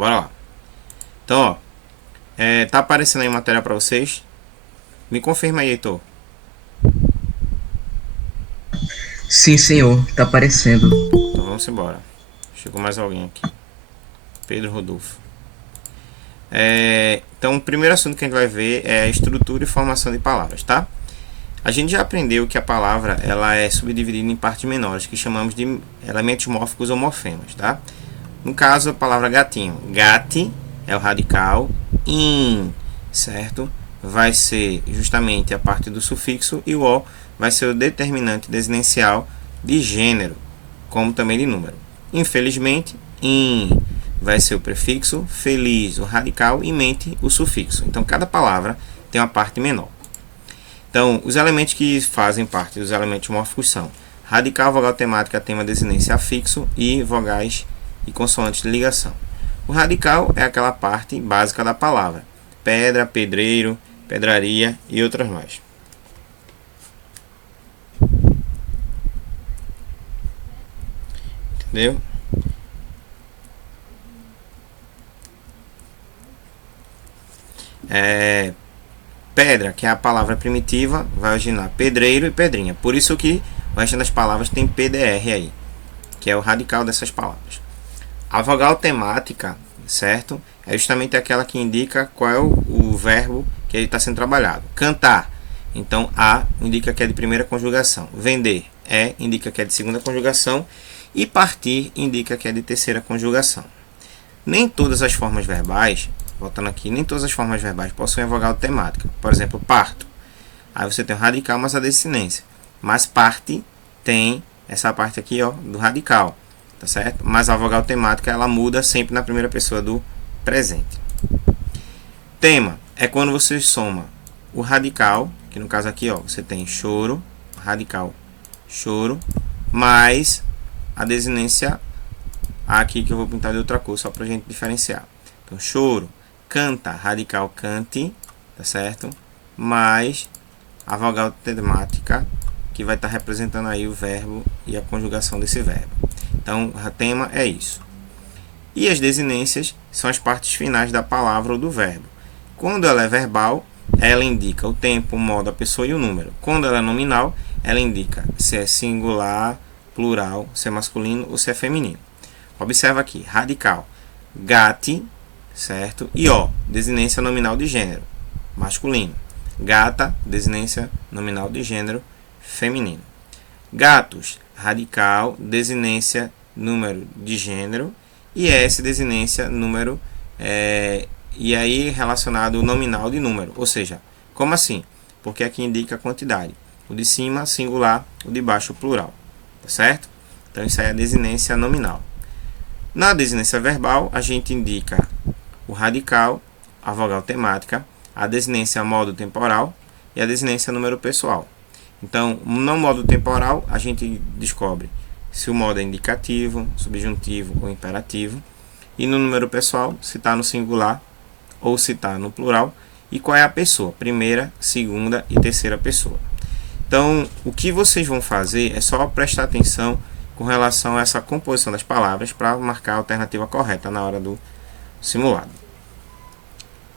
Bora lá. Então, ó, tá aparecendo aí matéria para vocês? Me confirma aí, Heitor. Sim, senhor, tá aparecendo. Então vamos embora. Chegou mais alguém aqui. Pedro Rodolfo. Então, o primeiro assunto que a gente vai ver é a estrutura e formação de palavras, tá? A gente já aprendeu que a palavra ela é subdividida em partes menores, que chamamos de elementos mórficos ou morfemas, tá? No caso, a palavra gatinho. Gate é o radical. In, certo? Vai ser justamente a parte do sufixo. E o O vai ser o determinante desinencial de gênero, como também de número. Infelizmente, in vai ser o prefixo, feliz o radical e mente o sufixo. Então, cada palavra tem uma parte menor. Então, os elementos que fazem parte dos elementos mórficos são radical, vogal temática, tema, desinência, afixo e vogais e consoantes de ligação. O radical é aquela parte básica da palavra: pedra, pedreiro, pedraria e outras mais. Entendeu? Pedra, que é a palavra primitiva, vai originar pedreiro e pedrinha. Por isso que o resto das palavras tem PDR aí, que é o radical dessas palavras. A vogal temática, certo? É justamente aquela que indica qual é o verbo que ele está sendo trabalhado. Cantar, então A indica que é de primeira conjugação. Vender, indica que é de segunda conjugação. E partir indica que é de terceira conjugação. Nem todas as formas verbais, voltando aqui, nem todas as formas verbais possuem a vogal temática. Por exemplo, parto. Aí você tem o radical mais a desinência. Mas parte tem essa parte aqui, ó, do radical, tá certo? Mas a vogal temática ela muda sempre na primeira pessoa do presente. Tema é quando você soma o radical, que no caso aqui, ó, você tem choro, radical, choro, mais a desinência aqui que eu vou pintar de outra cor só pra gente diferenciar. Então, choro, canta, radical cante, tá certo? Mais a vogal temática que vai estar representando aí o verbo e a conjugação desse verbo. Então, o tema é isso. E as desinências são as partes finais da palavra ou do verbo. Quando ela é verbal, ela indica o tempo, o modo, a pessoa e o número. Quando ela é nominal, ela indica se é singular, plural, se é masculino ou se é feminino. Observa aqui, radical, gate, certo? E ó, desinência nominal de gênero, masculino. Gata, desinência nominal de gênero, feminino. Gatos, radical, desinência número de gênero. E S, desinência número, e aí relacionado nominal de número. Ou seja, como assim? Porque aqui indica a quantidade. O de cima, singular, o de baixo, plural. Tá certo? Então isso aí é a desinência nominal. Na desinência verbal, a gente indica o radical, a vogal temática, a desinência modo temporal e a desinência número pessoal. Então, no modo temporal, a gente descobre se o modo é indicativo, subjuntivo ou imperativo. E no número pessoal, se está no singular ou se está no plural. E qual é a pessoa, primeira, segunda e terceira pessoa. Então, o que vocês vão fazer é só prestar atenção com relação a essa composição das palavras para marcar a alternativa correta na hora do simulado.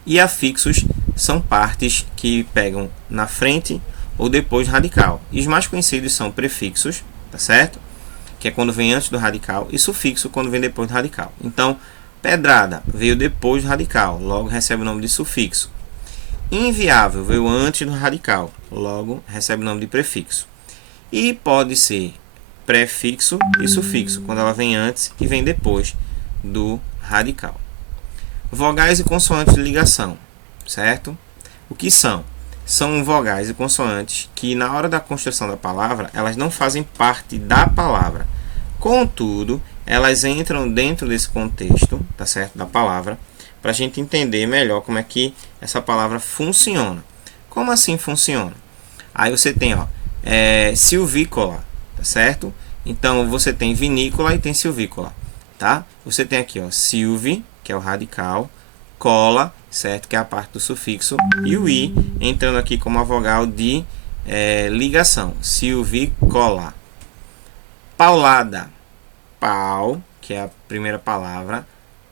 E afixos são partes que pegam na frente ou depois do radical. E os mais conhecidos são prefixos, tá certo? Que é quando vem antes do radical, e sufixo quando vem depois do radical. Então, pedrada veio depois do radical, logo recebe o nome de sufixo. Inviável veio antes do radical, logo recebe o nome de prefixo. E pode ser prefixo e sufixo, quando ela vem antes e vem depois do radical. Vogais e consoantes de ligação, certo? O que são? São vogais e consoantes que na hora da construção da palavra, elas não fazem parte da palavra. Contudo, elas entram dentro desse contexto, tá certo? Da palavra, para a gente entender melhor como é que essa palavra funciona. Como assim funciona? Aí você tem, ó, silvícola, tá certo? Então você tem vinícola e tem silvícola, tá? Você tem aqui, ó, silvi, que é o radical, cola, certo? Que é a parte do sufixo, e o i entrando aqui como a vogal de ligação, silvícola. Paulada, pau, que é a primeira palavra,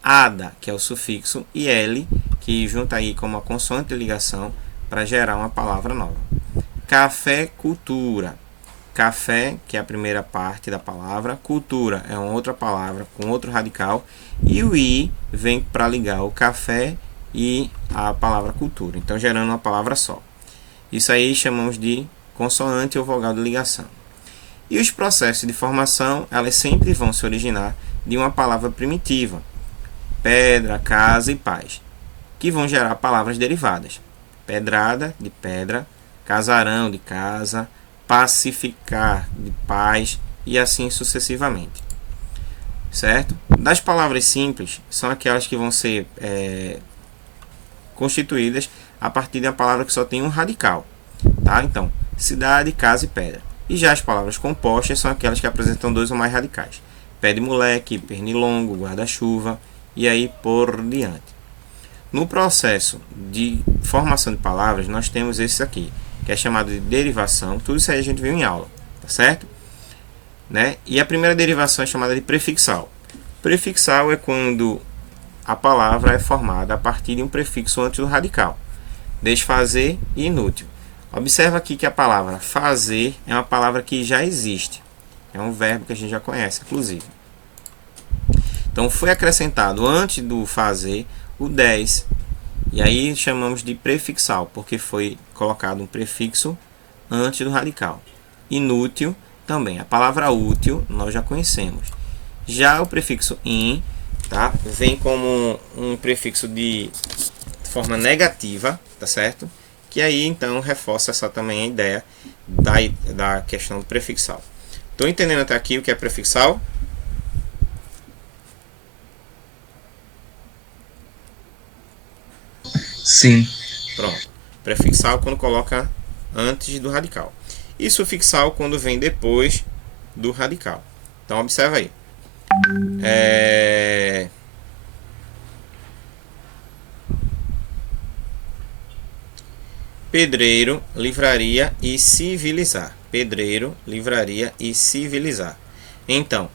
ada, que é o sufixo, e l, que junta aí como uma consoante de ligação para gerar uma palavra nova. Café-cultura. Café, que é a primeira parte da palavra, cultura é uma outra palavra com outro radical, e o i vem para ligar o café e a palavra cultura, então gerando uma palavra só. Isso aí chamamos de consoante ou vogal de ligação. E os processos de formação, elas sempre vão se originar de uma palavra primitiva, pedra, casa e paz, que vão gerar palavras derivadas. Pedrada, de pedra, casarão, de casa, pacificar, de paz, e assim sucessivamente. Certo? Das palavras simples, são aquelas que vão ser constituídas a partir de uma palavra que só tem um radical. Tá? Então, cidade, casa e pedra. E já as palavras compostas são aquelas que apresentam dois ou mais radicais. Pé de moleque, pernilongo, guarda-chuva e aí por diante. No processo de formação de palavras, nós temos esse aqui, que é chamado de derivação. Tudo isso aí a gente viu em aula, tá certo? Né? E a primeira derivação é chamada de prefixal. Prefixal é quando a palavra é formada a partir de um prefixo antes do radical. Desfazer e inútil. Observa aqui que a palavra fazer é uma palavra que já existe. É um verbo que a gente já conhece, inclusive. Então, foi acrescentado antes do fazer o 10. E aí chamamos de prefixal, porque foi colocado um prefixo antes do radical. Inútil também. A palavra útil nós já conhecemos. Já o prefixo in, tá? Vem como um prefixo de forma negativa, tá certo? Que aí então reforça essa também a ideia da questão do prefixal. Estou entendendo até aqui o que é prefixal? Sim. Pronto. Prefixal quando coloca antes do radical. E sufixal quando vem depois do radical. Então observa aí. Pedreiro, livraria e civilizar. Pedreiro, livraria e civilizar. Então,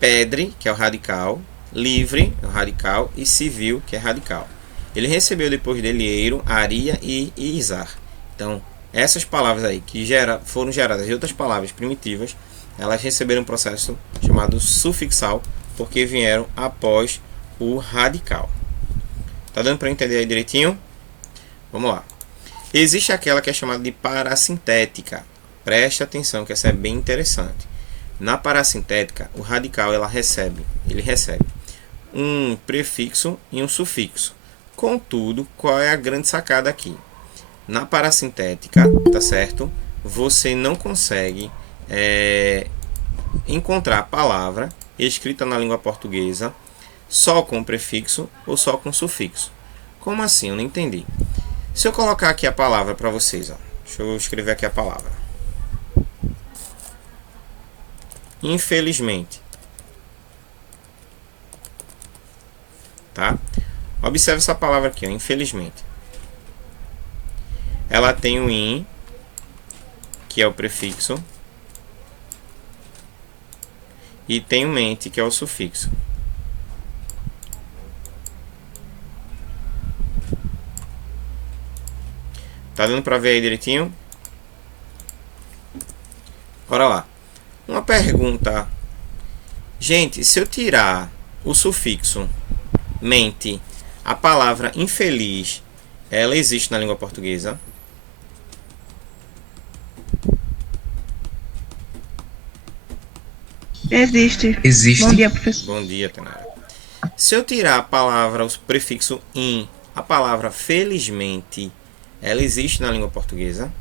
pedre, que é o radical, livre, é o radical, e civil, que é radical. Ele recebeu depois dele eiro, aria e izar. Então, essas palavras aí que foram geradas de outras palavras primitivas, elas receberam um processo chamado sufixal, porque vieram após o radical. Tá dando para entender aí direitinho? Vamos lá. Existe aquela que é chamada de parassintética. Preste atenção que essa é bem interessante. Na parassintética, o radical ele recebe um prefixo e um sufixo. Contudo, qual é a grande sacada aqui? Na parassintética, tá certo? Você não consegue encontrar a palavra escrita na língua portuguesa só com prefixo ou só com sufixo. Como assim? Eu não entendi. Se eu colocar aqui a palavra para vocês, ó. Deixa eu escrever aqui a palavra. Infelizmente. Tá? Observe essa palavra aqui, ó, infelizmente. Ela tem o in, que é o prefixo, e tem o mente, que é o sufixo. Tá dando para ver aí direitinho? Bora lá. Uma pergunta. Gente, se eu tirar o sufixo mente, a palavra infeliz, ela existe na língua portuguesa? Existe. Existe. Bom dia, professor. Bom dia, Tenara. Se eu tirar a palavra, o prefixo in, a palavra felizmente, ela existe na língua portuguesa?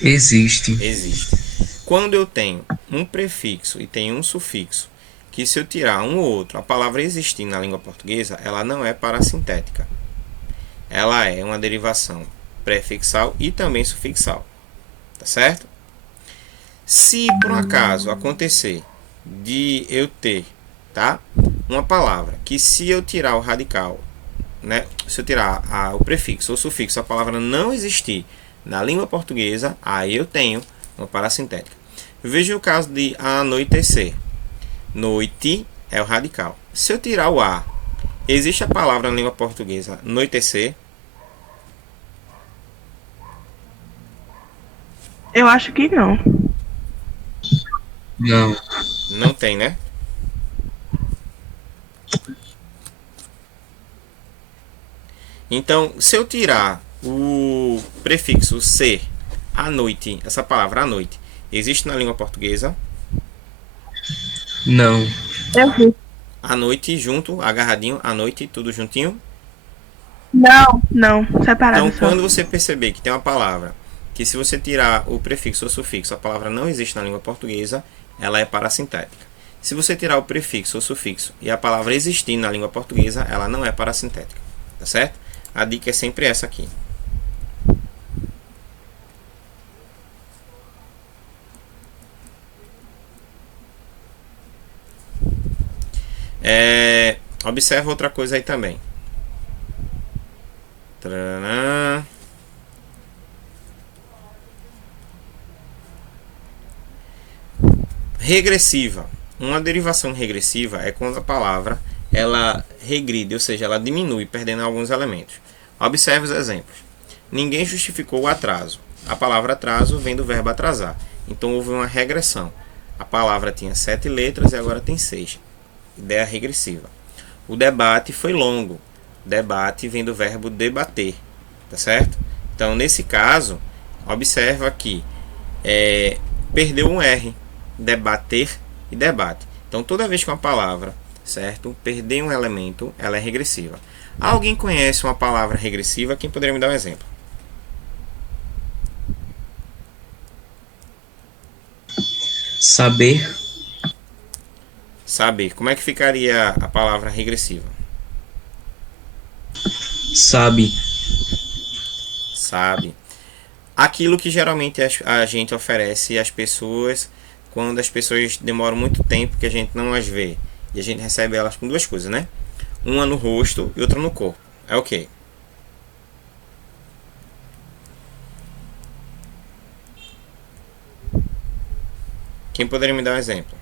Existe. Existe. Quando eu tenho um prefixo e tenho um sufixo, que se eu tirar um ou outro, a palavra existir na língua portuguesa, ela não é parassintética. Ela é uma derivação prefixal e também sufixal. Tá certo? Se por um acaso acontecer de eu ter, tá, uma palavra que se eu tirar o radical, né, se eu tirar o prefixo ou sufixo, a palavra não existir na língua portuguesa, aí eu tenho uma parassintética. Veja o caso de anoitecer. Noite é o radical. Se eu tirar o A, existe a palavra na língua portuguesa anoitecer? Eu acho que não. Não. Não tem, né? Então, se eu tirar o prefixo ser, à noite, essa palavra à noite, existe na língua portuguesa? Não. Eu vi. À noite, junto, agarradinho, à noite, tudo juntinho. Não, não. Separado Então, só. quando você perceber que tem uma palavra que, se você tirar o prefixo ou sufixo, a palavra não existe na língua portuguesa, ela é parassintética. Se você tirar o prefixo ou sufixo e a palavra existir na língua portuguesa, ela não é parassintética. Tá certo? A dica é sempre essa aqui. Observa outra coisa aí também. Tcharam. Regressiva. Uma derivação regressiva é quando a palavra ela regride, ou seja, ela diminui, perdendo alguns elementos. Observe os exemplos. Ninguém justificou o atraso. A palavra atraso vem do verbo atrasar. Então houve uma regressão. A palavra tinha 7 letras e agora tem 6. Ideia regressiva. O debate foi longo. Debate vem do verbo debater. Tá certo? Então, nesse caso, observa que perdeu um R. Debater e debate. Então, toda vez que uma palavra, certo, perder um elemento, ela é regressiva. Alguém conhece uma palavra regressiva? Quem poderia me dar um exemplo? Saber. Saber. Como é que ficaria a palavra regressiva? Sabe. Sabe. Aquilo que geralmente a gente oferece às pessoas quando as pessoas demoram muito tempo que a gente não as vê. E a gente recebe elas com duas coisas, né? Uma no rosto e outra no corpo. É o quê? Quem poderia me dar um exemplo?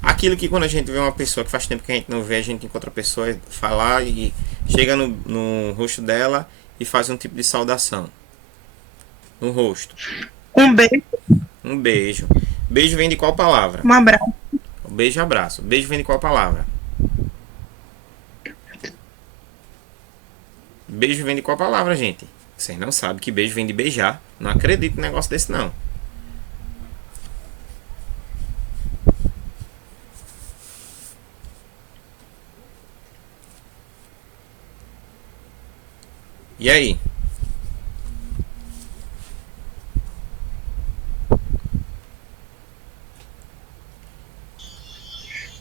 Aquilo que quando a gente vê uma pessoa que faz tempo que a gente não vê, a gente encontra a pessoa, falar e chega no rosto dela e faz um tipo de saudação. No rosto. Um beijo, Um beijo. Beijo vem de qual palavra? um abraço. Beijo e abraço. Beijo vem de qual palavra? Beijo vem de qual palavra, gente? Vocês não sabem que beijo vem de beijar. Não acredito num negócio desse, não. E aí?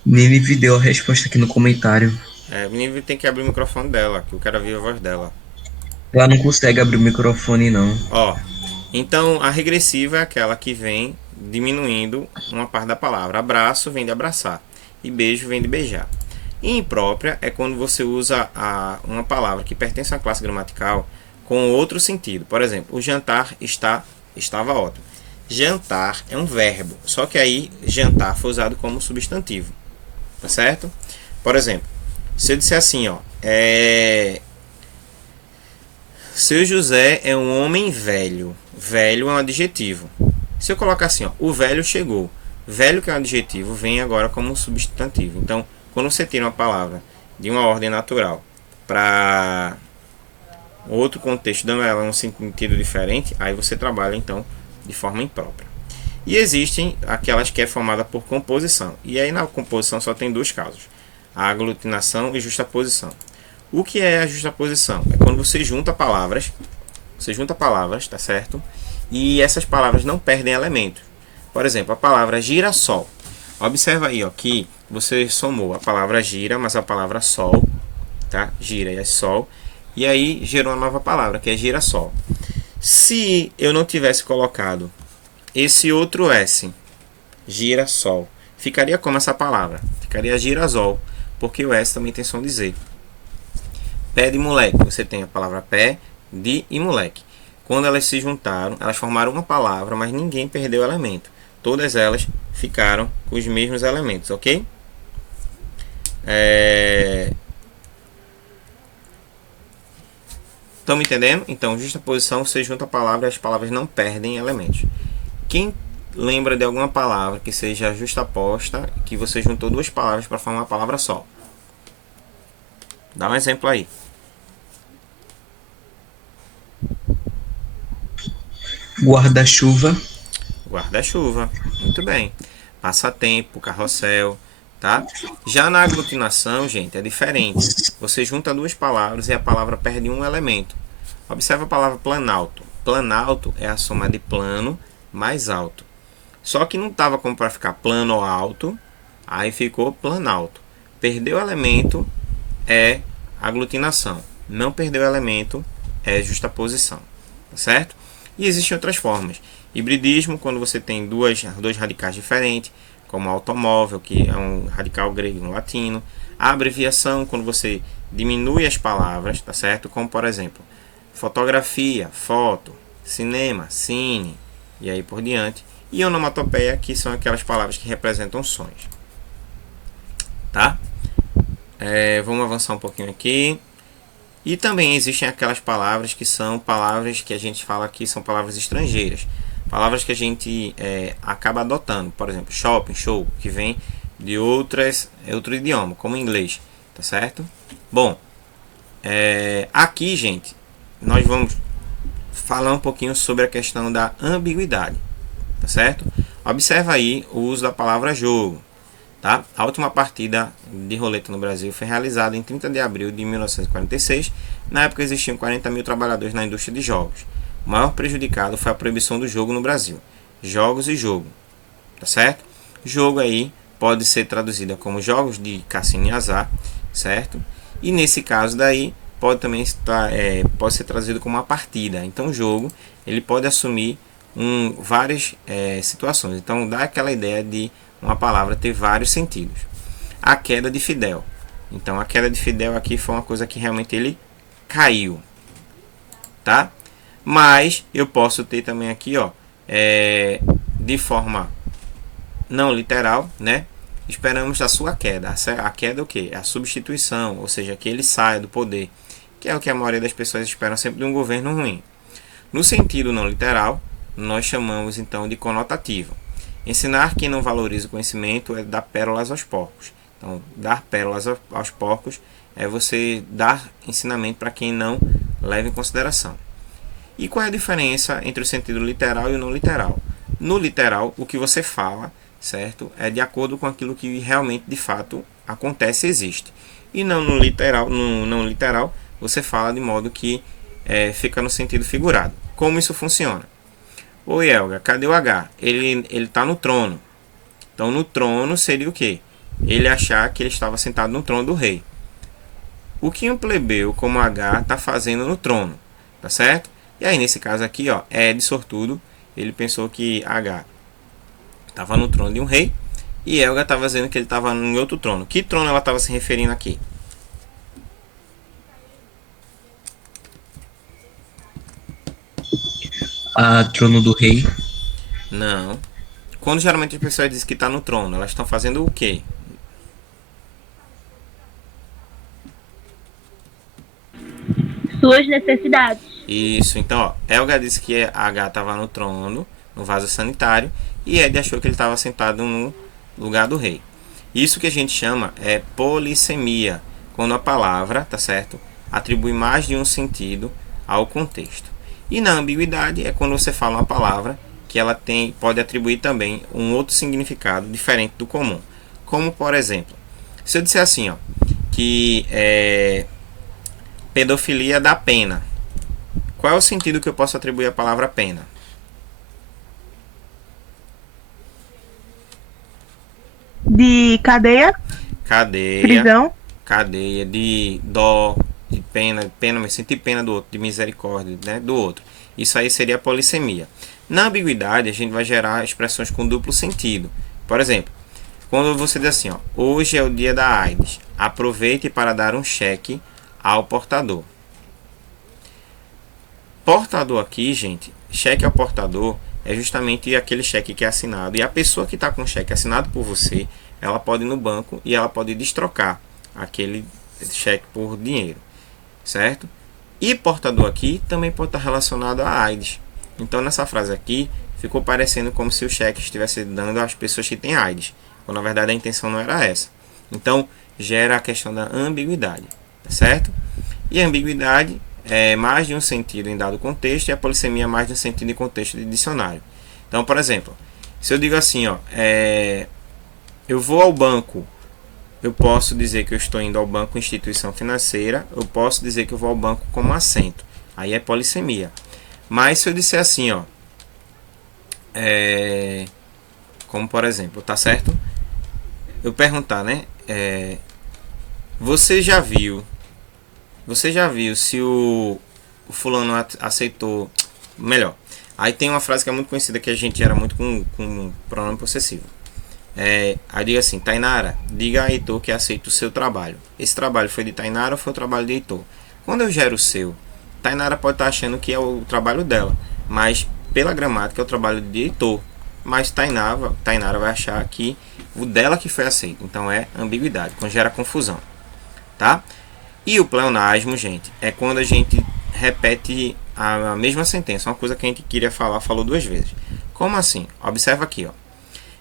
Ninive deu a resposta aqui no comentário. O menino tem que abrir o microfone dela, que eu quero ouvir a voz dela. Ela não consegue abrir o microfone, não. Ó, então a regressiva é aquela que vem diminuindo uma parte da palavra. Abraço vem de abraçar e beijo vem de beijar. E imprópria é quando você usa uma palavra que pertence a uma classe gramatical com outro sentido. Por exemplo, o jantar estava ótimo. Jantar é um verbo, só que aí jantar foi usado como substantivo, tá certo? Por exemplo, se eu disser assim, ó, seu José é um homem velho. Velho é um adjetivo. Se eu colocar assim, ó, o velho chegou. Velho, que é um adjetivo, vem agora como um substantivo. Então, quando você tira uma palavra de uma ordem natural para outro contexto, dando ela um sentido diferente, aí você trabalha então de forma imprópria. E existem aquelas que é formada por composição. E aí na composição só tem dois casos: a aglutinação e justaposição. O que é a justaposição? É quando você junta palavras, tá certo? E essas palavras não perdem elementos. Por exemplo, a palavra girassol. Observa aí, ó, que você somou a palavra gira, mas a palavra sol, tá? Gira e é sol. E aí gerou uma nova palavra, que é girassol. Se eu não tivesse colocado esse outro S, girassol, ficaria como essa palavra? Ficaria girasol, porque o S também tem som de Z. Pé de moleque, você tem a palavra pé, Di e moleque. Quando elas se juntaram, elas formaram uma palavra, mas ninguém perdeu elemento. Todas elas ficaram com os mesmos elementos, ok? Estão me entendendo? Então, justaposição, você junta a palavra e as palavras não perdem elementos. Quem lembra de alguma palavra que seja justaposta, que você juntou duas palavras para formar uma palavra só? Dá um exemplo aí. Guarda-chuva. Guarda-chuva. Muito bem. Passatempo, carrossel, tá? Já na aglutinação, gente, é diferente. Você junta duas palavras e a palavra perde um elemento. Observe a palavra planalto. Planalto é a soma de plano mais alto. Só que não estava como para ficar plano ou alto, aí ficou planalto. Perdeu elemento é aglutinação. Não perdeu elemento é justaposição. Tá certo? E existem outras formas. Hibridismo, quando você tem dois radicais diferentes, como automóvel, que é um radical grego e um latino. A abreviação, quando você diminui as palavras, tá certo? Como, por exemplo, fotografia, foto, cinema, cine, e aí por diante. E onomatopeia, que são aquelas palavras que representam sons. Tá? Vamos avançar um pouquinho aqui. E também existem aquelas palavras que são palavras que a gente fala que são palavras estrangeiras. Palavras que a gente acaba adotando. Por exemplo, shopping, show, que vem de outro idioma, como inglês. Tá certo? Bom, aqui, gente, nós vamos falar um pouquinho sobre a questão da ambiguidade. Tá certo? Observa aí o uso da palavra jogo. Tá? A última partida de roleta no Brasil foi realizada em 30 de abril de 1946. Na época existiam 40 mil trabalhadores na indústria de jogos. O maior prejudicado foi a proibição do jogo no Brasil. Jogos e jogo. Tá certo? Jogo aí pode ser traduzida como jogos de cassino e azar. Certo? E nesse caso daí pode também pode ser traduzido como uma partida. Então o jogo ele pode assumir várias situações. Então dá aquela ideia de uma palavra ter vários sentidos. A queda de Fidel. Então a queda de Fidel aqui foi uma coisa que realmente ele caiu. Tá? Mas eu posso ter também aqui, ó, de forma não literal, né? Esperamos a sua queda. A queda é o quê? É a substituição, ou seja, que ele saia do poder, que é o que a maioria das pessoas esperam sempre de um governo ruim. No sentido não literal, nós chamamos então de conotativo. Ensinar quem não valoriza o conhecimento é dar pérolas aos porcos. Então, dar pérolas aos porcos é você dar ensinamento para quem não leva em consideração. E qual é a diferença entre o sentido literal e o não literal? No literal, o que você fala, certo, é de acordo com aquilo que realmente, de fato, acontece e existe. E não no literal, você fala de modo que fica no sentido figurado. Como isso funciona? Oi, Elga, cadê o H? Ele está no trono. Então, no trono seria o quê? Ele achar que ele estava sentado no trono do rei. O que um plebeu como H está fazendo no trono? Tá certo? E aí, nesse caso aqui, ó, Ed, sortudo, ele pensou que H estava no trono de um rei e Elga estava dizendo que ele estava em outro trono. Que trono ela estava se referindo aqui? A trono do rei. Não. Quando geralmente as pessoas dizem que está no trono, elas estão fazendo o quê? Suas necessidades. Isso, então, ó, Elga disse que H estava no trono, no vaso sanitário, e Ed achou que ele estava sentado no lugar do rei. Isso que a gente chama é polissemia, quando a palavra, tá certo, atribui mais de um sentido ao contexto. E na ambiguidade é quando você fala uma palavra que ela pode atribuir também um outro significado diferente do comum. Como, por exemplo, se eu disser assim, ó, que pedofilia dá pena. Qual é o sentido que eu posso atribuir à palavra pena? De cadeia, Cadeia, prisão, cadeia, de dó, de pena, me sentir pena do outro, de misericórdia, né, do outro. Isso aí seria a polissemia. Na ambiguidade, a gente vai gerar expressões com duplo sentido. Por exemplo, quando você diz assim, ó, hoje é o dia da AIDS, aproveite para dar um cheque ao portador. Portador aqui, gente, cheque ao portador é justamente aquele cheque que é assinado. E a pessoa que está com o cheque assinado por você, ela pode ir no banco e ela pode destrocar aquele cheque por dinheiro, certo? E portador aqui também pode estar relacionado a AIDS. Então nessa frase aqui ficou parecendo como se o cheque estivesse dando às pessoas que têm AIDS, quando na verdade a intenção não era essa. Então gera a questão da ambiguidade, certo? E a ambiguidade é mais de um sentido em dado contexto e a polissemia é mais de um sentido em contexto de dicionário. Então, por exemplo, se eu digo assim, ó, eu vou ao banco, eu posso dizer que eu estou indo ao banco instituição financeira, eu posso dizer que eu vou ao banco como assento, aí é polissemia. Mas se eu disser assim, ó, como por exemplo, tá certo? Eu perguntar, né? Você já viu se o fulano aceitou? Melhor. Aí tem uma frase que é muito conhecida que a gente era muito com pronome possessivo. Aí diga assim: Tainara, diga a Heitor que aceita o seu trabalho. Esse trabalho foi de Tainara ou foi o trabalho de Heitor? Quando eu gero o seu, Tainara pode estar achando que é o trabalho dela, mas pela gramática é o trabalho de Heitor. Mas Tainara vai achar que o dela que foi aceito. Então é ambiguidade, quando gera confusão, tá? E o pleonasmo, gente, é quando a gente repete a mesma sentença, uma coisa que a gente queria falar, falou duas vezes. Como assim? Observa aqui, ó.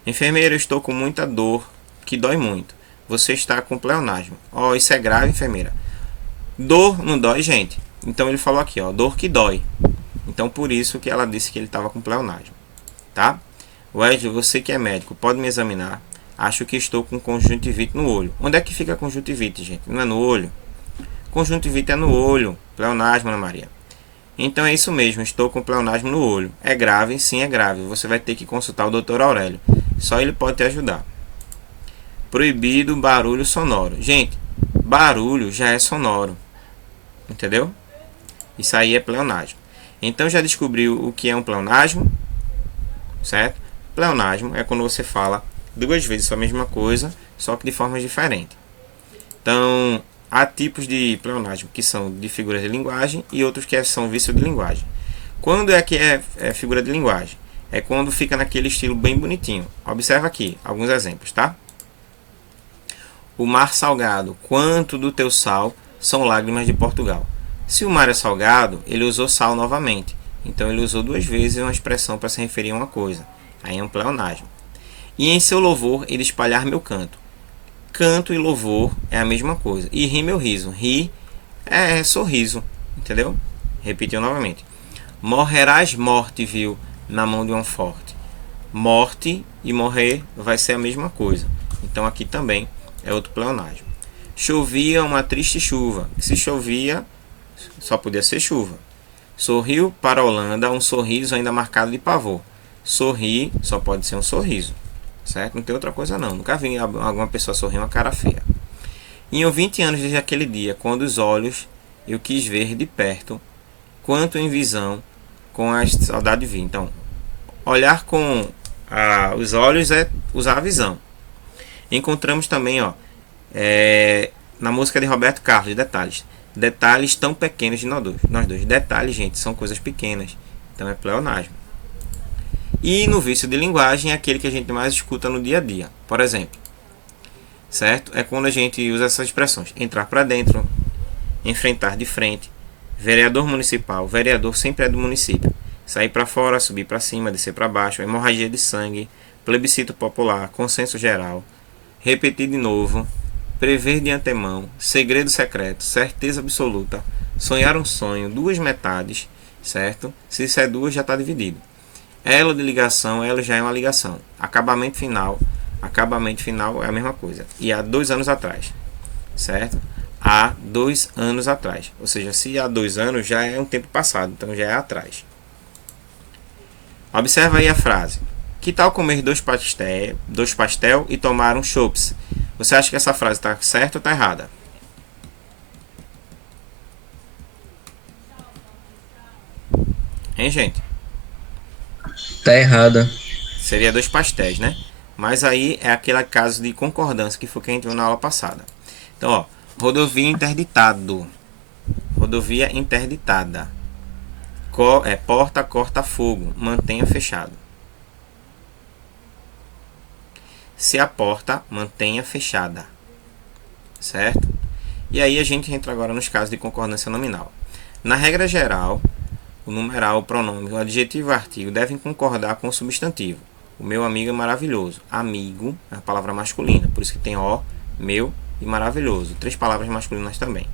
Enfermeira, eu estou com muita dor, que dói muito. Você está com pleonasmo. Ó, isso é grave, enfermeira. Dor não dói, gente. Então ele falou aqui, ó, dor que dói. Então por isso que ela disse que ele estava com pleonasmo, tá? Wesley, você que é médico, pode me examinar? Acho que estou com conjuntivite no olho. Onde é que fica a conjuntivite, gente? Não é no olho? Conjuntivite é no olho. Pleonasmo, Ana Maria. Então é isso mesmo, estou com pleonasmo no olho. É grave? Sim, é grave. Você vai ter que consultar o Dr. Aurélio. Só ele pode te ajudar. Proibido barulho sonoro. Gente, barulho já é sonoro. Entendeu? Isso aí é pleonasmo. Então já descobriu o que é um pleonasmo? Certo? Pleonasmo é quando você fala duas vezes a mesma coisa, só que de formas diferentes. Então, há tipos de pleonasmo que são de figuras de linguagem e outros que são vício de linguagem. Quando é que é figura de linguagem? É quando fica naquele estilo bem bonitinho. Observa aqui alguns exemplos, tá? O mar salgado, quanto do teu sal são lágrimas de Portugal. Se o mar é salgado, ele usou sal novamente. Então ele usou duas vezes uma expressão para se referir a uma coisa. Aí é um pleonasmo. E em seu louvor ele espalhar meu canto. Canto e louvor é a mesma coisa. E ri meu riso. Ri é sorriso. Entendeu? Repetiu novamente. Morrerás morte, viu, na mão de um forte. Morte e morrer vai ser a mesma coisa. Então aqui também é outro pleonasmo. Chovia uma triste chuva. Se chovia, só podia ser chuva. Sorriu para a Holanda um sorriso ainda marcado de pavor. Sorrir só pode ser um sorriso. Certo? Não tem outra coisa não. Nunca vi alguma pessoa sorrir uma cara feia. Iam 20 anos desde aquele dia, quando os olhos eu quis ver de perto, quanto em visão, com a saudade vi. Então, olhar com os olhos é usar a visão. Encontramos também, ó, na música de Roberto Carlos, detalhes. Detalhes tão pequenos de nós dois. Detalhes, gente, são coisas pequenas. Então é pleonasmo. E no vício de linguagem é aquele que a gente mais escuta no dia a dia. Por exemplo, certo? É quando a gente usa essas expressões. Entrar para dentro, enfrentar de frente, vereador municipal. Vereador sempre é do município. Sair para fora, subir para cima, descer para baixo, hemorragia de sangue, plebiscito popular, consenso geral, repetir de novo, prever de antemão, segredo secreto, certeza absoluta, sonhar um sonho, duas metades, certo? Se isso é duas, já está dividido. Elo de ligação, elo já é uma ligação. Acabamento final é a mesma coisa. E há 2 anos atrás, certo? Há 2 anos atrás. Ou seja, se há 2 anos já é um tempo passado, então já é atrás. Observa aí a frase. Que tal comer 2 pastel e tomar um chops? Você acha que essa frase está certa ou está errada? Hein, gente? Tá errada. Seria 2 pastéis, né? Mas aí é aquele caso de concordância que foi que a gente viu na aula passada. Então, ó, rodovia interditado. Rodovia interditada. Porta corta fogo, mantenha fechado. Se a porta, mantenha fechada. Certo? E aí a gente entra agora nos casos de concordância nominal. Na regra geral, o numeral, o pronome, o adjetivo e o artigo devem concordar com o substantivo. O meu amigo é maravilhoso. Amigo é a palavra masculina, por isso que tem o, meu e maravilhoso. 3 palavras masculinas também.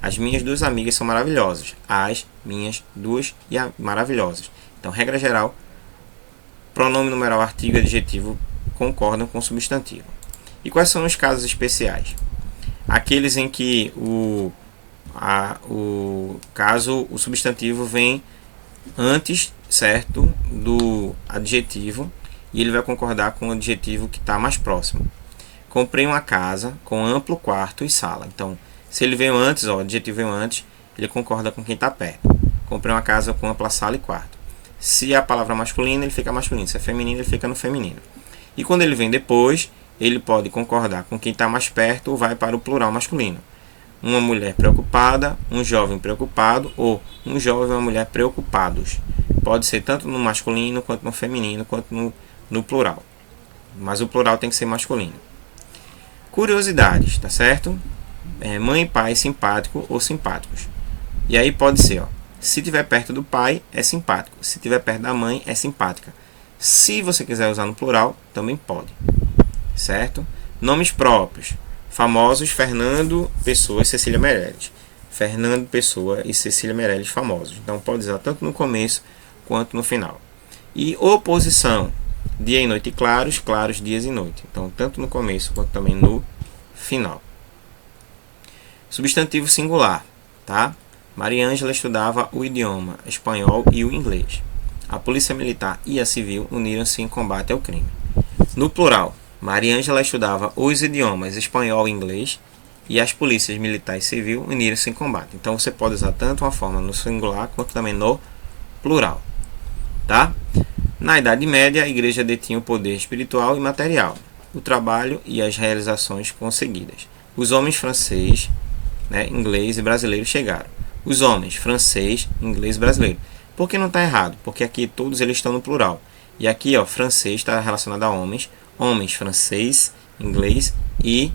As minhas 2 amigas são maravilhosas. As minhas 2 maravilhosas. Então, regra geral, pronome, numeral, artigo e adjetivo concordam com o substantivo. E quais são os casos especiais? Aqueles em que o substantivo vem antes, certo, do adjetivo e ele vai concordar com o adjetivo que está mais próximo. Comprei uma casa com amplo quarto e sala. Então, se ele veio antes, o adjetivo veio antes, ele concorda com quem está perto. Comprei uma casa com ampla sala e quarto. Se a palavra é masculina, ele fica masculino. Se é feminino, ele fica no feminino. E quando ele vem depois, ele pode concordar com quem está mais perto ou vai para o plural masculino. Uma mulher preocupada, um jovem preocupado ou um jovem e uma mulher preocupados. Pode ser tanto no masculino, quanto no feminino, quanto no plural. Mas o plural tem que ser masculino. Curiosidades, tá certo? Mãe e pai simpático ou simpáticos. E aí pode ser, se estiver perto do pai, é simpático. Se estiver perto da mãe, é simpática. Se você quiser usar no plural, também pode. Certo? Nomes próprios. Famosos, Fernando Pessoa e Cecília Meirelles. Fernando Pessoa e Cecília Meirelles famosos. Então pode usar tanto no começo quanto no final. E oposição. Dia e noite claros, claros dias e noite. Então tanto no começo quanto também no final. Substantivo singular. Tá? Maria Ângela estudava o idioma espanhol e o inglês. A polícia militar e a civil uniram-se em combate ao crime. No plural, Maria Ângela estudava os idiomas espanhol e inglês e as polícias militar e civil uniram-se em combate. Então você pode usar tanto uma forma no singular quanto também no plural. Tá? Na Idade Média, a igreja detinha o poder espiritual e material, o trabalho e as realizações conseguidas. Os homens francês, inglês e brasileiro chegaram. Os homens francês, inglês e brasileiro. Por que não está errado? Porque aqui todos eles estão no plural. E aqui, francês está relacionado a homens. Homens, francês, inglês e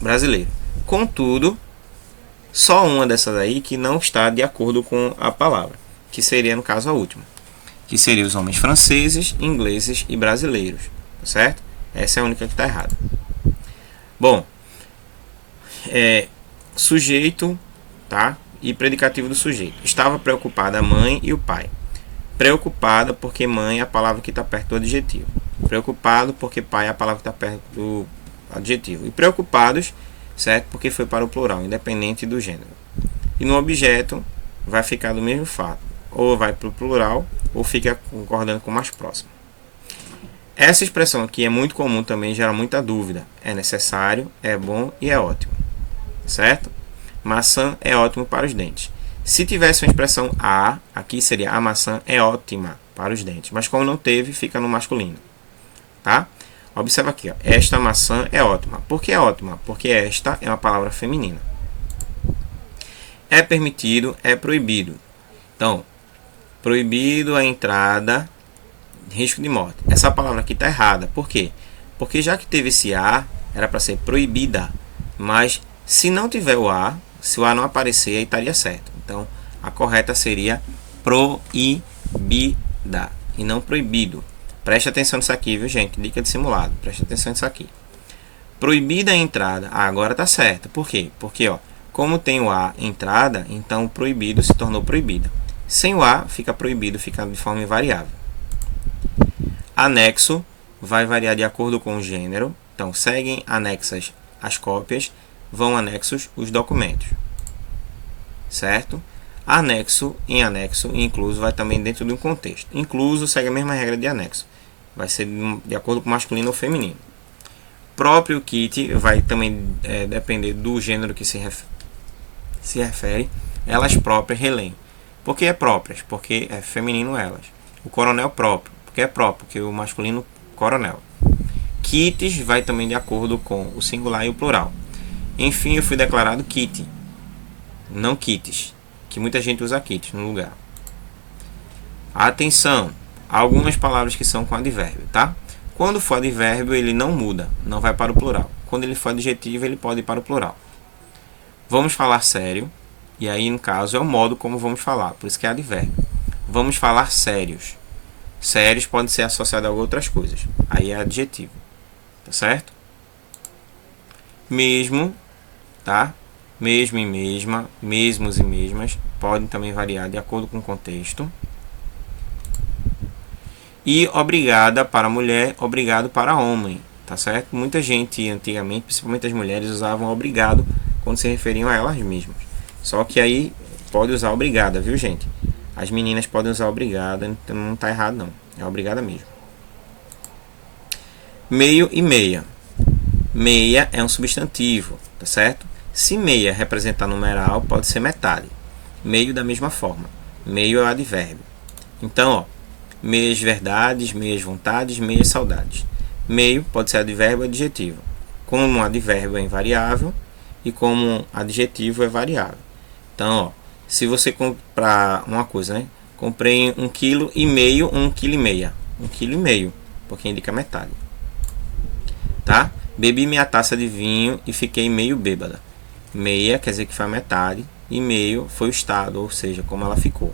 brasileiro. Contudo, só uma dessas aí que não está de acordo com a palavra, que seria, no caso, a última. Que seria os homens franceses, ingleses e brasileiros. Certo? Essa é a única que está errada. Bom, sujeito, tá? E predicativo do sujeito. Estava preocupada a mãe e o pai. Preocupada porque mãe é a palavra que está perto do adjetivo. Preocupado porque pai é a palavra que está perto do adjetivo. E preocupados, certo? Porque foi para o plural, independente do gênero. E no objeto vai ficar do mesmo fato. Ou vai para o plural, ou fica concordando com o mais próximo. Essa expressão aqui é muito comum também, gera muita dúvida. É necessário, é bom e é ótimo. Certo? Maçã é ótimo para os dentes. Se tivesse uma expressão a, aqui seria a maçã é ótima para os dentes. Mas como não teve, fica no masculino. Tá? Observa aqui. Esta maçã é ótima. Por que é ótima? Porque esta é uma palavra feminina. É permitido, é proibido. Então, proibido a entrada, risco de morte. Essa palavra aqui está errada. Por quê? Porque já que teve esse a, era para ser proibida. Mas se não tiver o a, se o a não aparecer, aí estaria certo. Então, a correta seria proibida e não proibido. Preste atenção nisso aqui, viu, gente? Dica de simulado. Preste atenção nisso aqui. Proibida a entrada. Agora está certo. Por quê? Porque, como tem o a entrada, então o proibido se tornou proibida. Sem o a, fica proibido, fica de forma invariável. Anexo vai variar de acordo com o gênero. Então, seguem anexas as cópias, vão anexos os documentos. Certo? Anexo em anexo e incluso vai também dentro de um contexto. Incluso segue a mesma regra de anexo. Vai ser de acordo com o masculino ou feminino. Próprio kit vai também depender do gênero que se refere. Elas próprias releem. Por que é próprias? Porque é feminino elas. O coronel próprio. Porque é próprio, porque o masculino coronel. Kits vai também de acordo com o singular e o plural. Enfim, eu fui declarado kit, não kits. que muita gente usa kit no lugar. Atenção, algumas palavras que são com advérbio, tá? Quando for advérbio, ele não muda, não vai para o plural. Quando ele for adjetivo, ele pode ir para o plural. Vamos falar sério, e aí, no caso, é o modo como vamos falar, por isso que é advérbio. Vamos falar sérios. Sérios pode ser associado a outras coisas, aí é adjetivo, tá certo? Mesmo, tá? Mesmo e mesma, mesmos e mesmas, podem também variar de acordo com o contexto. E obrigada para mulher, obrigado para homem, tá certo? Muita gente antigamente, principalmente as mulheres, usavam obrigado quando se referiam a elas mesmas. Só que aí pode usar obrigada, viu, gente? As meninas podem usar obrigada, então não tá errado não. É obrigada mesmo. Meio e meia. Meia é um substantivo, tá certo? Se meia representar numeral, pode ser metade. Meio da mesma forma. Meio é o advérbio. Então, ó, meias verdades, meias vontades, meias saudades. Meio pode ser advérbio ou adjetivo. Como um advérbio é invariável e como um adjetivo é variável. Então, ó, se você comprar uma coisa, né? Comprei 1,5 kg, 1,5 kg. 1,5 kg, porque indica metade. Tá? Bebi minha taça de vinho e fiquei meio bêbada. Meia quer dizer que foi a metade e meio foi o estado, ou seja, como ela ficou.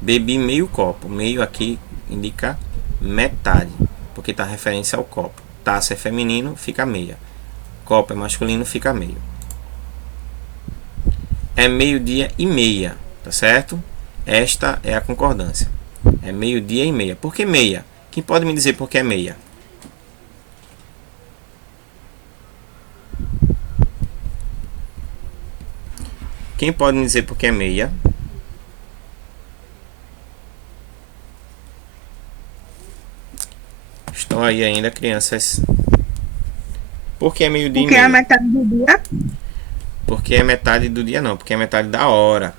Bebi meio copo. Meio aqui indica metade, porque está referência ao copo. Taça é feminino, fica meia. Copo é masculino, fica meio. É meio-dia e meia, tá certo? Esta é a concordância. É meio-dia e meia. Por que meia? Quem pode me dizer por que é meia? Quem pode me dizer por que é meia? Estão aí ainda, crianças. Por que é meio-dia e Porque é meia? a metade do dia. Porque é metade do dia não, porque é metade da hora.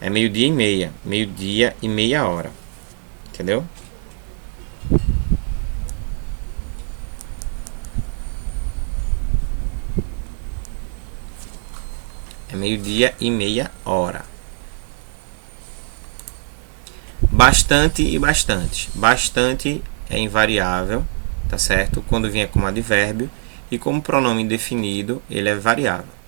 É meio-dia e meia. Meio-dia e meia hora. Entendeu? É meio-dia e meia hora. Bastante e bastantes. Bastante é invariável, tá certo? Quando vier como advérbio. E como pronome indefinido, ele é variável.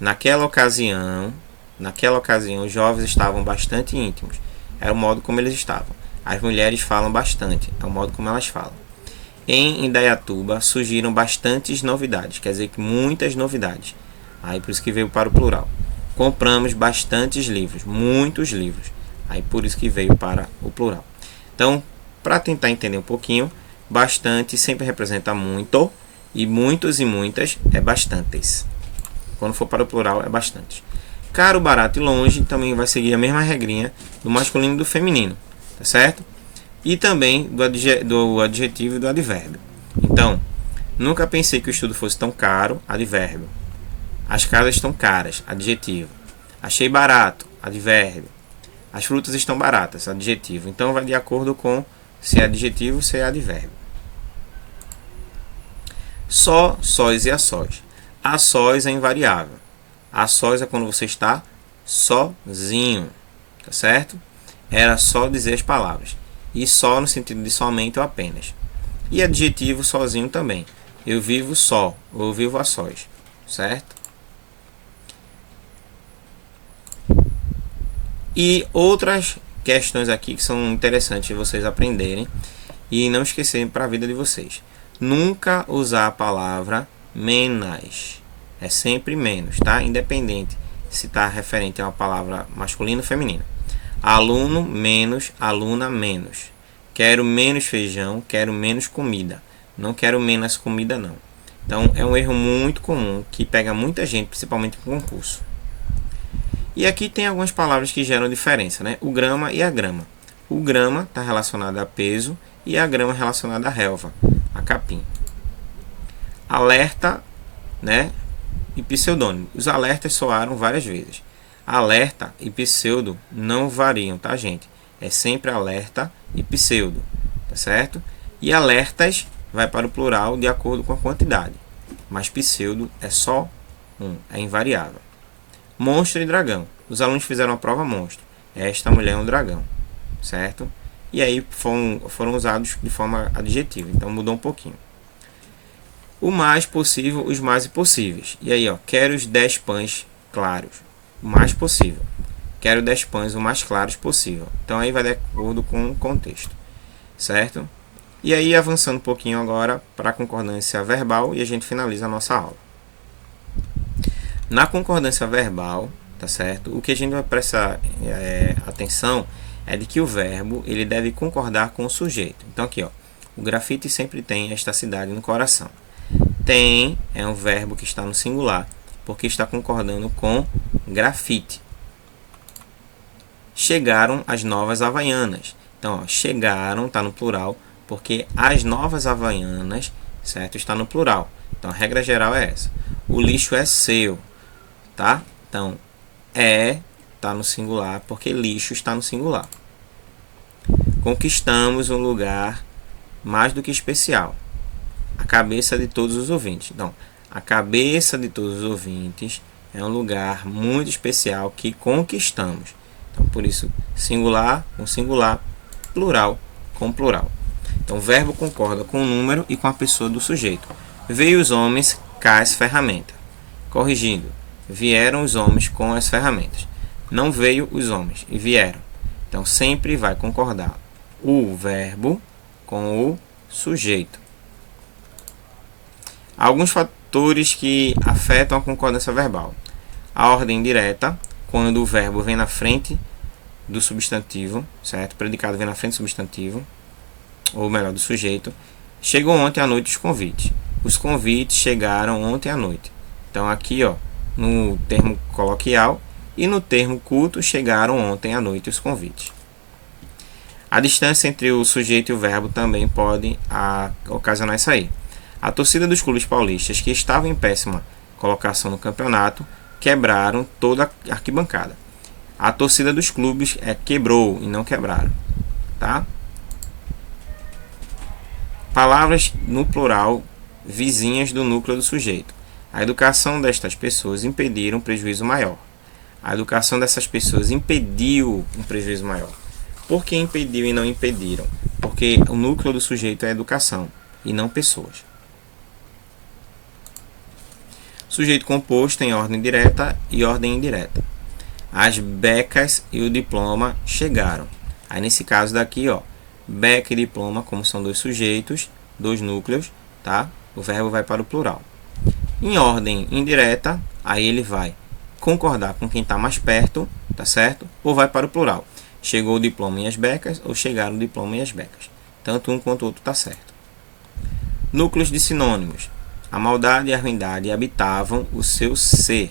Naquela ocasião, os jovens estavam bastante íntimos. Era o modo como eles estavam. As mulheres falam bastante. É o modo como elas falam. Em Indaiatuba surgiram bastantes novidades. Quer dizer que muitas novidades. Aí por isso que veio para o plural. Compramos bastantes livros. Muitos livros. Aí por isso que veio para o plural. Então, para tentar entender um pouquinho, bastante sempre representa muito. E muitos e muitas é bastantes. Quando for para o plural é bastante. Caro, barato e longe também vai seguir a mesma regrinha do masculino e do feminino, tá certo? E também do adjetivo e do advérbio. Então, nunca pensei que o estudo fosse tão caro, advérbio. As casas estão caras, adjetivo. Achei barato, advérbio. As frutas estão baratas, adjetivo. Então vai de acordo com se é adjetivo ou se é advérbio. Só, sós e a sós. A sós é invariável. A sós é quando você está sozinho, tá certo? Era só dizer as palavras. E só no sentido de somente ou apenas. E adjetivo sozinho também. Eu vivo só, ou eu vivo a sós, certo? E outras questões aqui que são interessantes vocês aprenderem e não esquecerem para a vida de vocês. Nunca usar a palavra menos. É sempre menos, tá? Independente se está referente a uma palavra masculina ou feminina. Aluno menos, aluna menos. Quero menos feijão, quero menos comida. Não quero menos comida, não. Então, é um erro muito comum que pega muita gente, principalmente com concurso. E aqui tem algumas palavras que geram diferença, né? O grama e a grama. O grama está relacionado a peso e a grama relacionada à relva, a capim. Alerta, né? E pseudônimo. Os alertas soaram várias vezes. Alerta e pseudo não variam, tá, gente? É sempre alerta e pseudo, tá certo? E alertas vai para o plural de acordo com a quantidade. Mas pseudo é só um, é invariável. Monstro e dragão. Os alunos fizeram a prova monstro. Esta mulher é um dragão, certo? E aí foram usados de forma adjetiva, então mudou um pouquinho. O mais possível, os mais impossíveis. E aí, ó, quero os 10 pães claros, o mais possível. Quero 10 pães o mais claros possível. Então aí vai de acordo com o contexto, certo? E aí avançando um pouquinho agora para a concordância verbal e a gente finaliza a nossa aula. Na concordância verbal, tá certo? O que a gente vai prestar atenção é de que o verbo ele deve concordar com o sujeito. Então aqui, ó, o grafite sempre tem esta cidade no coração. Tem é um verbo que está no singular, porque está concordando com grafite. Chegaram as novas Havaianas. Então, ó, chegaram está no plural, porque as novas Havaianas, certo, está no plural. Então, a regra geral é essa. O lixo é seu, tá? Então, está no singular, porque lixo está no singular. Conquistamos um lugar mais do que especial. A cabeça de todos os ouvintes. Então, a cabeça de todos os ouvintes é um lugar muito especial que conquistamos. Então, por isso, singular com singular, plural com plural. Então, o verbo concorda com o número e com a pessoa do sujeito. Veio os homens com as ferramentas. Corrigindo, vieram os homens com as ferramentas. Não veio os homens e vieram. Então, sempre vai concordar o verbo com o sujeito. Alguns fatores que afetam a concordância verbal. A ordem direta, quando o verbo vem na frente do substantivo, certo? O predicado vem na frente do substantivo, ou melhor, do sujeito. Chegou ontem à noite os convites. Os convites chegaram ontem à noite. Então aqui, ó, no termo coloquial e no termo culto, chegaram ontem à noite os convites. A distância entre o sujeito e o verbo também pode ocasionar isso aí. A torcida dos clubes paulistas, que estavam em péssima colocação no campeonato, quebraram toda a arquibancada. A torcida dos clubes quebrou e não quebraram, tá? Palavras no plural vizinhas do núcleo do sujeito. A educação destas pessoas impediram um prejuízo maior. A educação dessas pessoas impediu um prejuízo maior. Por que impediu e não impediram? Porque o núcleo do sujeito é a educação e não pessoas. Sujeito composto em ordem direta e ordem indireta. As becas e o diploma chegaram. Aí nesse caso daqui, ó, beca e diploma, como são dois sujeitos, dois núcleos, tá? O verbo vai para o plural. Em ordem indireta, aí ele vai concordar com quem está mais perto, tá certo? Ou vai para o plural. Chegou o diploma e as becas, ou chegaram o diploma e as becas. Tanto um quanto o outro está certo. Núcleos de sinônimos. A maldade e a ruindade habitavam o seu ser,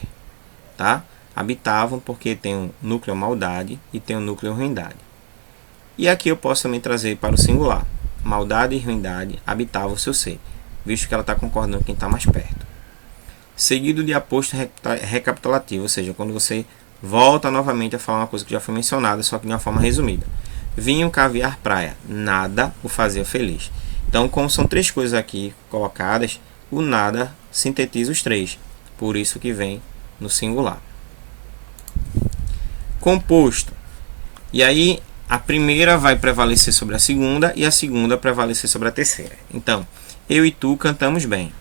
tá? Habitavam porque tem um núcleo maldade e tem um núcleo ruindade. E aqui eu posso também trazer para o singular. Maldade e ruindade habitavam o seu ser, visto que ela está concordando com quem está mais perto. Seguido de aposto recapitulativo, ou seja, quando você volta novamente a falar uma coisa que já foi mencionada, só que de uma forma resumida. Vinho, caviar, praia. Nada o fazia feliz. Então, como são três coisas aqui colocadas, o nada sintetiza os três. Por isso que vem no singular. Composto. E aí, a primeira vai prevalecer sobre a segunda e a segunda prevalecer sobre a terceira. Então, eu e tu cantamos bem.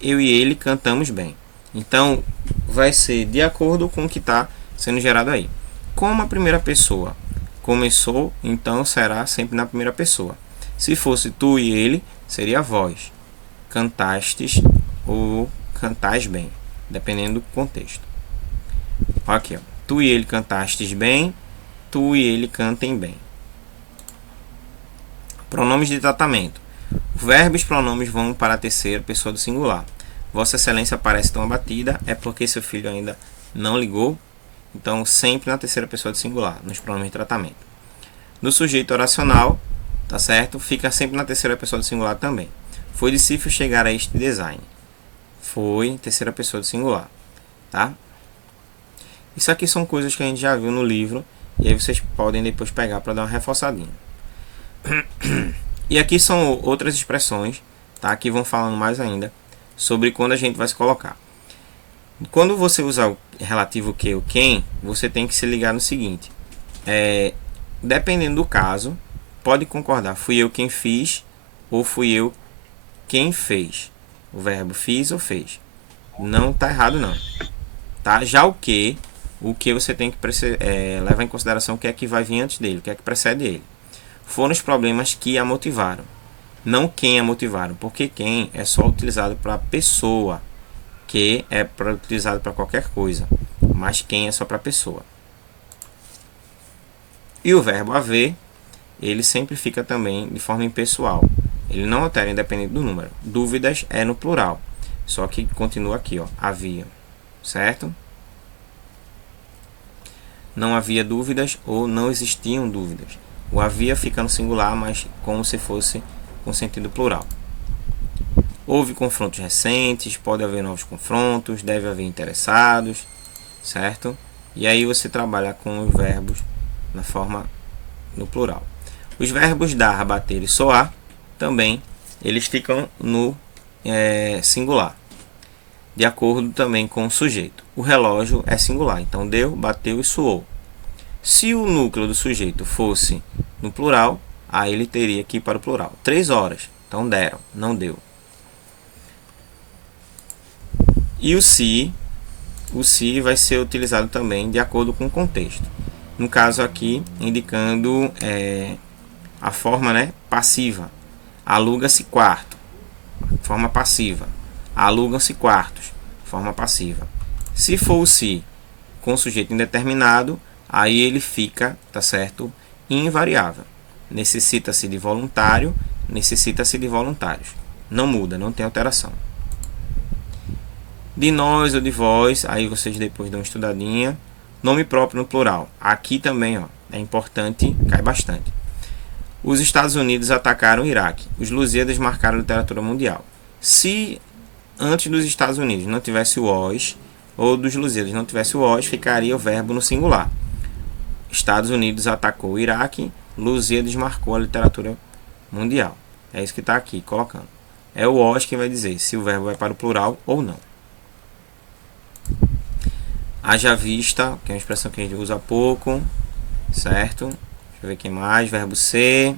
Eu e ele cantamos bem. Então, vai ser de acordo com o que está sendo gerado aí. Como a primeira pessoa começou, então será sempre na primeira pessoa. Se fosse tu e ele, seria vós. Cantastes ou cantais bem, dependendo do contexto. Aqui, ó. Tu e ele cantastes bem, tu e ele cantem bem. Pronomes de tratamento. O verbo e os pronomes vão para a terceira pessoa do singular. Vossa Excelência parece tão abatida, é porque seu filho ainda não ligou. Então, sempre na terceira pessoa do singular, nos pronomes de tratamento. No sujeito oracional, tá certo? Fica sempre na terceira pessoa do singular também. Foi difícil chegar a este design. Foi terceira pessoa do singular, tá? Isso aqui são coisas que a gente já viu no livro e aí vocês podem depois pegar para dar uma reforçadinha. E aqui são outras expressões, tá? Que vão falando mais ainda sobre quando a gente vai se colocar. Quando você usar o relativo que ou quem, você tem que se ligar no seguinte. Dependendo do caso, pode concordar, fui eu quem fiz ou fui eu quem fez. O verbo fiz ou fez. Não está errado não. Tá? Já o que você tem que levar em consideração o que é que vai vir antes dele, o que é que precede ele. Foram os problemas que a motivaram, não quem a motivaram, porque quem é só utilizado para pessoa, que é utilizado para qualquer coisa, mas quem é só para pessoa. E o verbo haver, ele sempre fica também de forma impessoal. Ele não altera independente do número. Dúvidas é no plural, só que continua aqui, ó, havia, certo? Não havia dúvidas ou não existiam dúvidas. O havia fica no singular, mas como se fosse com sentido plural. Houve confrontos recentes, pode haver novos confrontos, deve haver interessados, certo? E aí você trabalha com os verbos na forma no plural. Os verbos dar, bater e soar também eles ficam no singular, de acordo também com o sujeito. O relógio é singular, então deu, bateu e soou. Se o núcleo do sujeito fosse no plural, aí ele teria que ir para o plural. 3 horas, então deram, não deu. E o se vai ser utilizado também de acordo com o contexto. No caso aqui, indicando a forma, né, passiva. Aluga-se quarto, forma passiva. Alugam-se quartos, forma passiva. Se for o se com sujeito indeterminado, aí ele fica, tá certo, invariável. Necessita-se de voluntário, necessita-se de voluntários. Não muda, não tem alteração. De nós ou de vós, aí vocês depois dão uma estudadinha. Nome próprio no plural. Aqui também, ó, é importante, cai bastante. Os Estados Unidos atacaram o Iraque. Os Lusíadas marcaram a literatura mundial. Se antes dos Estados Unidos não tivesse o os, ou dos Lusíadas não tivesse o os, ficaria o verbo no singular. Estados Unidos atacou o Iraque, Lusíadas marcou a literatura mundial. É isso que está aqui colocando. É o os que vai dizer se o verbo vai para o plural ou não. Haja vista, que é uma expressão que a gente usa pouco, certo? Deixa eu ver quem mais. Verbo ser.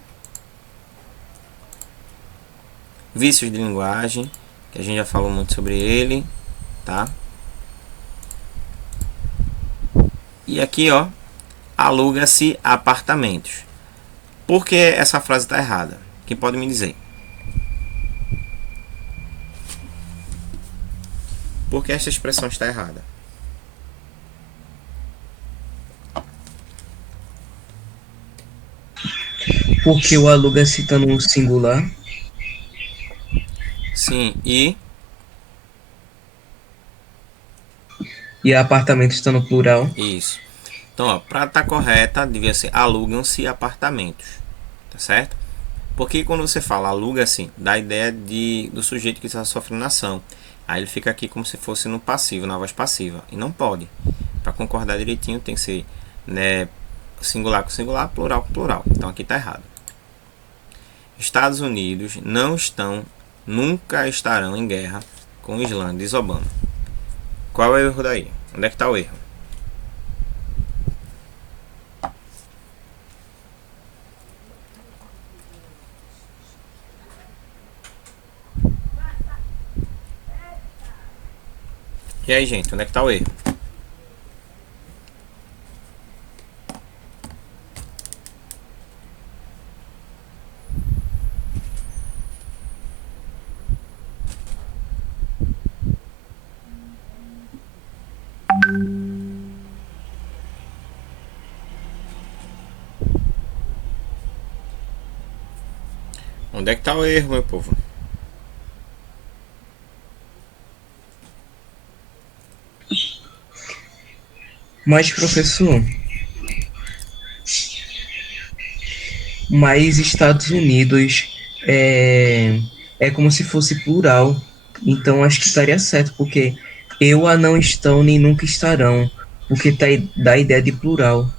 Vícios de linguagem, que a gente já falou muito sobre ele, tá? E aqui, ó, aluga-se apartamentos. Por que essa frase está errada? Quem pode me dizer? Por que essa expressão está errada? Porque o aluga-se está no singular. Sim, e Apartamento está no plural. isso. Então, para estar correta, devia ser alugam-se apartamentos, tá certo? Porque quando você fala aluga-se, dá a ideia do sujeito que está sofrendo ação. Aí ele fica aqui como se fosse no passivo, na voz passiva. E não pode. Para concordar direitinho tem que ser, né, singular com singular, plural com plural. Então aqui está errado. Estados Unidos não estão, nunca estarão em guerra com o Islã, diz Obama. Qual é o erro daí? Onde é que está o erro? E aí, gente, onde é que está o erro? Onde é que está o erro, meu povo? Mas, professor, mas Estados Unidos é como se fosse plural. Então acho que estaria certo, porque eu a não estão nem nunca estarão, porque dá a ideia de plural.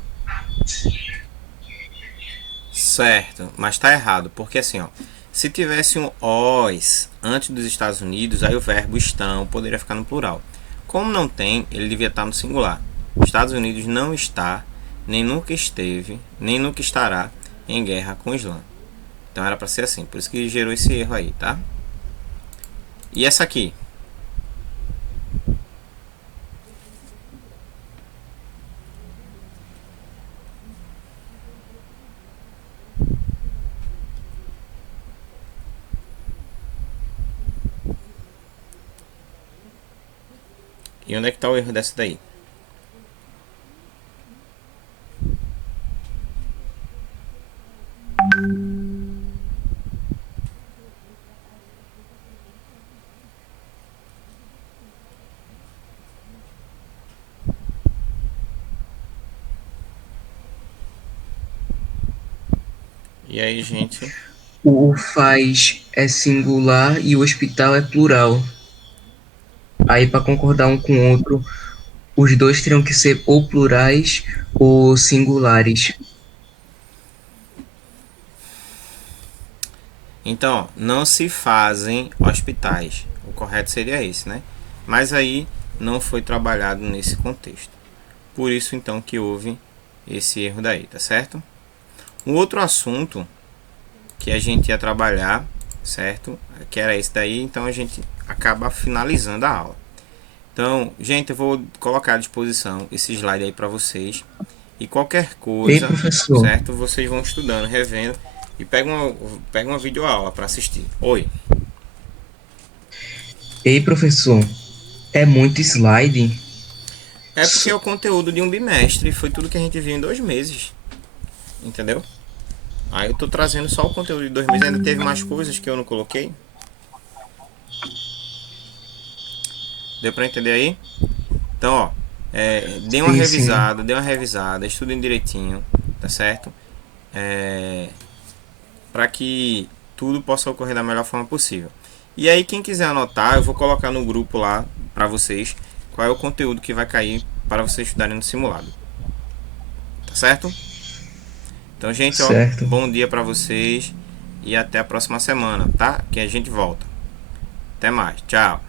Certo, mas tá errado, porque assim, ó, se tivesse um os antes dos Estados Unidos, aí o verbo estão poderia ficar no plural. Como não tem, ele devia estar no singular. Os Estados Unidos não está, nem nunca esteve, nem nunca estará em guerra com o Islã. Então era para ser assim, por isso que gerou esse erro aí, tá? E essa aqui? E onde é que está o erro dessa daí? E aí, gente? O faz é singular e o hospital é plural. Aí, para concordar um com o outro, os dois teriam que ser ou plurais ou singulares. Então, ó, não se fazem hospitais. O correto seria esse, né? Mas aí não foi trabalhado nesse contexto. Por isso, então, que houve esse erro daí, tá certo? Um outro assunto que a gente ia trabalhar, certo? Que era esse daí, então a gente acaba finalizando a aula. Então, gente, eu vou colocar à disposição esse slide aí para vocês. E qualquer Ei, coisa, professor. certo? Vocês vão estudando, revendo e pega uma videoaula para assistir. Oi. Ei, professor. É muito slide. É porque é o conteúdo de um bimestre, foi tudo que a gente viu em 2 meses. Entendeu? Aí eu tô trazendo só o conteúdo de 2 meses, ainda teve mais coisas que eu não coloquei. Deu pra entender aí? Então, ó, Sim, sim. dê uma revisada, estudem direitinho, tá certo? Para que tudo possa ocorrer da melhor forma possível. E aí, quem quiser anotar, eu vou colocar no grupo lá para vocês qual é o conteúdo que vai cair para vocês estudarem no simulado. Tá certo? Então, gente, ó, Certo. bom dia para vocês e até a próxima semana, tá? Que a gente volta. Até mais. Tchau.